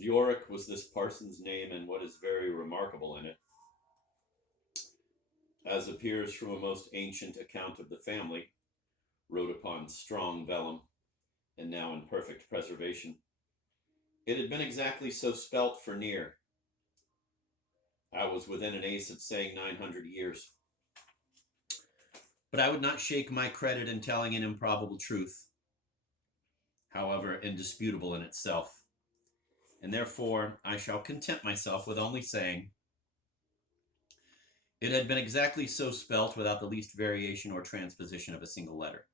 Yorick was this parson's name, and what is very remarkable in it, as appears from a most ancient account of the family, wrote upon strong vellum, and now in perfect preservation, it had been exactly so spelt for near. I was within an ace of saying 900 years. But I would not shake my credit in telling an improbable truth, however indisputable in itself, and therefore I shall content myself with only saying it had been exactly so spelt without the least variation or transposition of a single letter.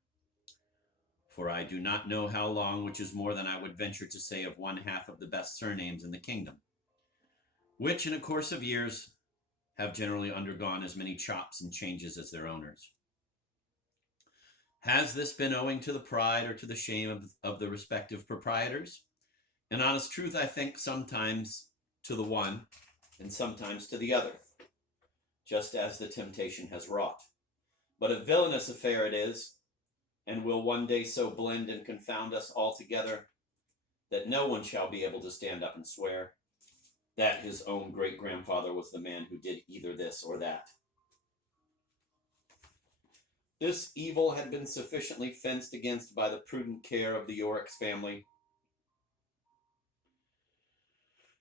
For I do not know how long, which is more than I would venture to say of one half of the best surnames in the kingdom, which in a course of years have generally undergone as many chops and changes as their owners. Has this been owing to the pride or to the shame of the respective proprietors? In honest truth, I think sometimes to the one and sometimes to the other, just as the temptation has wrought. But a villainous affair it is, and will one day so blend and confound us altogether that no one shall be able to stand up and swear that his own great-grandfather was the man who did either this or that. This evil had been sufficiently fenced against by the prudent care of the Yorick's family.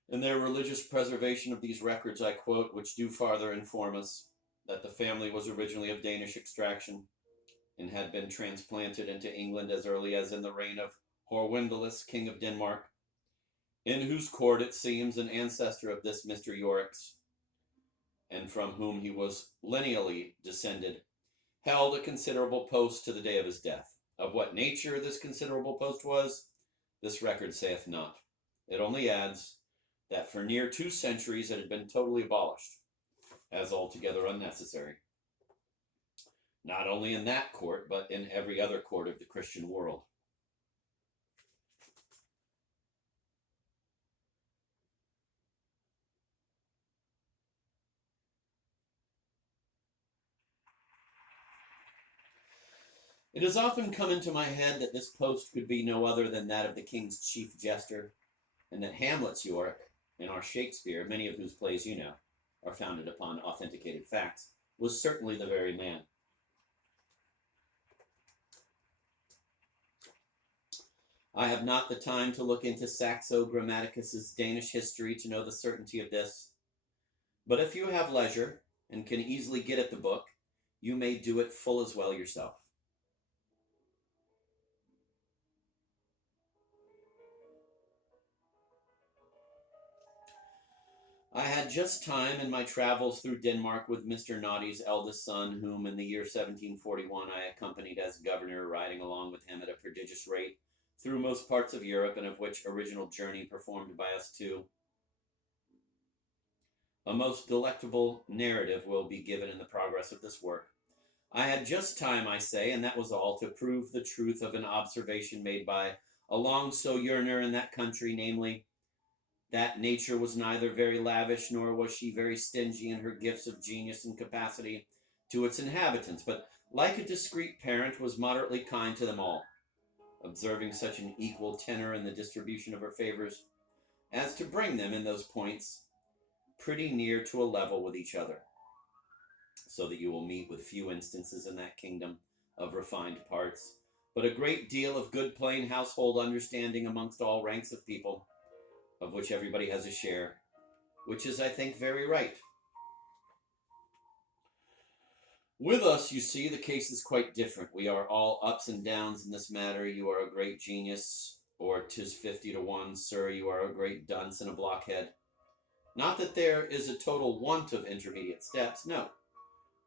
In their religious preservation of these records, I quote, which do farther inform us that the family was originally of Danish extraction and had been transplanted into England as early as in the reign of Horwendilus, King of Denmark, in whose court it seems an ancestor of this Mr. Yorick's, and from whom he was lineally descended, held a considerable post to the day of his death. Of what nature this considerable post was, this record saith not. It only adds that for near 2 centuries it had been totally abolished, as altogether unnecessary, not only in that court, but in every other court of the Christian world. It has often come into my head that this post could be no other than that of the king's chief jester, and that Hamlet's Yorick, and our Shakespeare, many of whose plays you know, are founded upon authenticated facts, was certainly the very man. I have not the time to look into Saxo Grammaticus's Danish history to know the certainty of this, but if you have leisure and can easily get at the book, you may do it full as well yourself. I had just time in my travels through Denmark with Mr. Naughty's eldest son, whom in the year 1741 I accompanied as governor, riding along with him at a prodigious rate through most parts of Europe, and of which original journey performed by us two. A most delectable narrative will be given in the progress of this work. I had just time, I say, and that was all, to prove the truth of an observation made by a long sojourner in that country, namely, that nature was neither very lavish, nor was she very stingy in her gifts of genius and capacity to its inhabitants, but like a discreet parent was moderately kind to them all, observing such an equal tenor in the distribution of her favors as to bring them in those points pretty near to a level with each other, so that you will meet with few instances in that kingdom of refined parts, but a great deal of good plain household understanding amongst all ranks of people, of which everybody has a share, which is, I think, very right. With us, you see, the case is quite different. We are all ups and downs in this matter. You are a great genius, or 'tis 50 to 1, sir, you are a great dunce and a blockhead. Not that there is a total want of intermediate steps, no.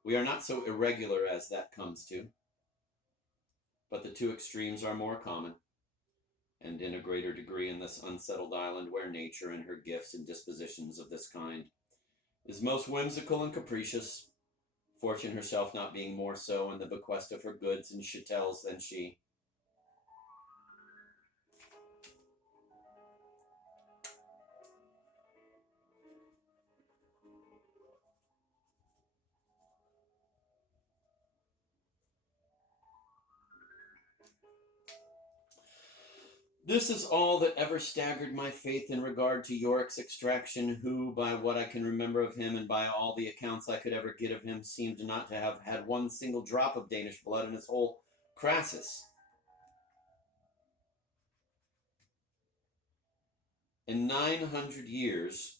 We are not so irregular as that comes to. But the two extremes are more common, and in a greater degree in this unsettled island, where nature and her gifts and dispositions of this kind is most whimsical and capricious, fortune herself not being more so in the bequest of her goods and chattels than she. This is all that ever staggered my faith in regard to Yorick's extraction, who, by what I can remember of him and by all the accounts I could ever get of him, seemed not to have had one single drop of Danish blood in his whole Crassus. In 900 years,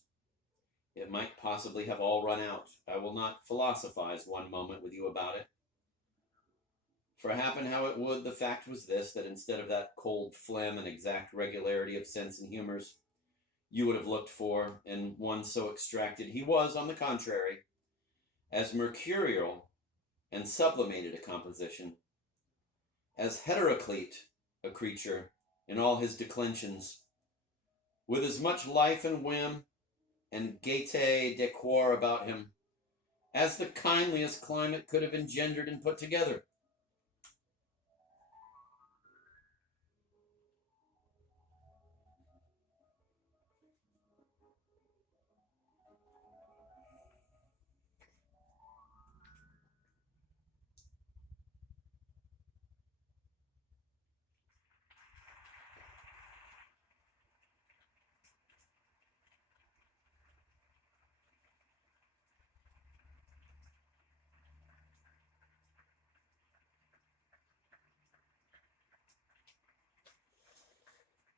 it might possibly have all run out. I will not philosophize one moment with you about it. For happen how it would, the fact was this, that instead of that cold phlegm and exact regularity of sense and humors you would have looked for in one so extracted, he was, on the contrary, as mercurial and sublimated a composition, as heteroclete a creature in all his declensions, with as much life and whim and gaieté de coeur about him as the kindliest climate could have engendered and put together.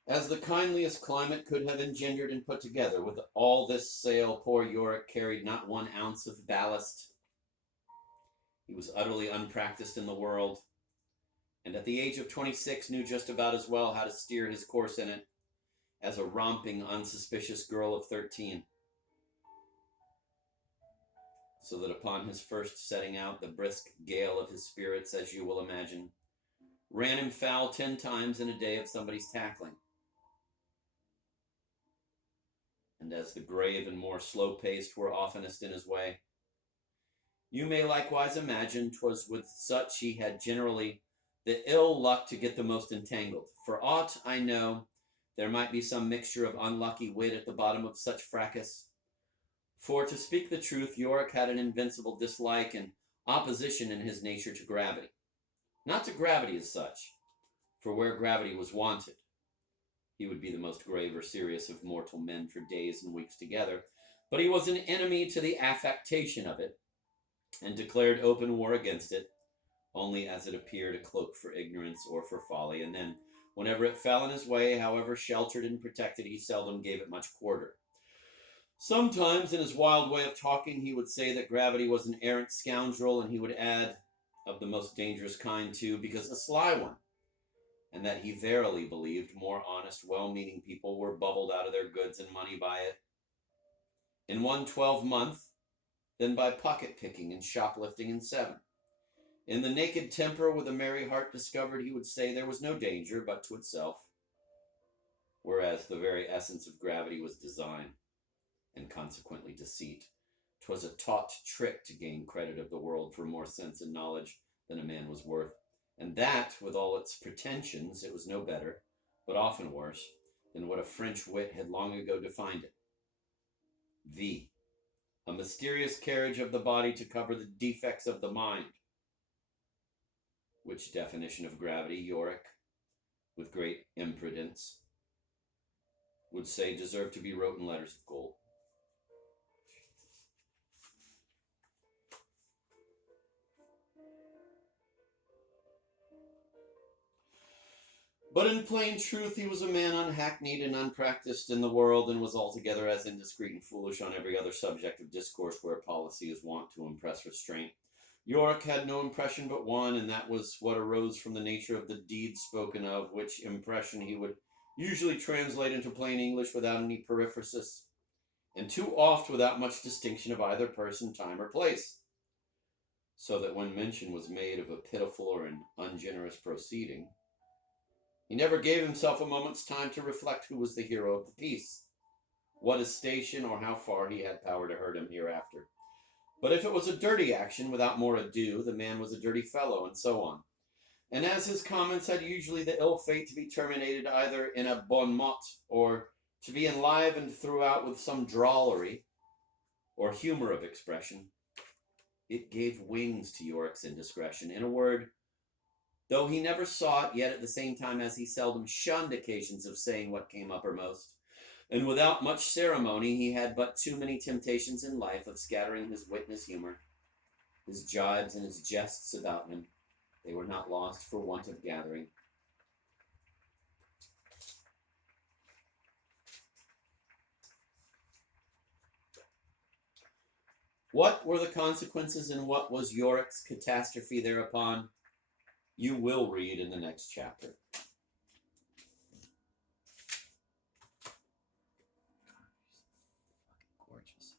As the kindliest climate could have engendered and put together. With all this sail, poor Yorick carried not 1 ounce of ballast. He was utterly unpracticed in the world, and at the age of 26 knew just about as well how to steer his course in it as a romping, unsuspicious girl of 13. So that upon his first setting out, the brisk gale of his spirits, as you will imagine, ran him foul 10 times in a day of somebody's tackling. And as the grave and more slow-paced were oftenest in his way, you may likewise imagine 'twas with such he had generally the ill luck to get the most entangled. For aught I know, there might be some mixture of unlucky wit at the bottom of such fracas. For, to speak the truth, Yorick had an invincible dislike and opposition in his nature to gravity. Not to gravity as such, for where gravity was wanted, he would be the most grave or serious of mortal men for days and weeks together, but he was an enemy to the affectation of it, and declared open war against it, only as it appeared a cloak for ignorance or for folly, and then, whenever it fell in his way, however sheltered and protected, he seldom gave it much quarter. Sometimes, in his wild way of talking, he would say that gravity was an arrant scoundrel, and he would add, of the most dangerous kind too, because a sly one, and that he verily believed more honest, well-meaning people were bubbled out of their goods and money by it in 1 12-month than by pocket-picking and shoplifting in 7. In the naked temper with a merry heart discovered, he would say there was no danger but to itself, whereas the very essence of gravity was design, and consequently deceit. 'Twas a taught trick to gain credit of the world for more sense and knowledge than a man was worth, and that, with all its pretensions, it was no better, but often worse, than what a French wit had long ago defined it. A mysterious carriage of the body to cover the defects of the mind. Which definition of gravity Yorick, with great imprudence, would say deserved to be wrote in letters of gold. But in plain truth, he was a man unhackneyed and unpracticed in the world, and was altogether as indiscreet and foolish on every other subject of discourse where policy is wont to impress restraint. Yorick had no impression but one, and that was what arose from the nature of the deed spoken of, which impression he would usually translate into plain English without any periphrasis, and too oft without much distinction of either person, time, or place. So that when mention was made of a pitiful or an ungenerous proceeding, he never gave himself a moment's time to reflect who was the hero of the piece, what his station, or how far he had power to hurt him hereafter. But if it was a dirty action, without more ado, the man was a dirty fellow, and so on. And as his comments had usually the ill fate to be terminated either in a bon mot, or to be enlivened throughout with some drollery, or humor of expression, it gave wings to Yorick's indiscretion. In a word, Though he never sought, yet at the same time as he seldom shunned occasions of saying what came uppermost. And without much ceremony, he had but too many temptations in life of scattering his wit and his humor, his jibes and his jests about him. They were not lost for want of gathering. What were the consequences and what was Yorick's catastrophe thereupon? You will read in the next chapter. Gorgeous.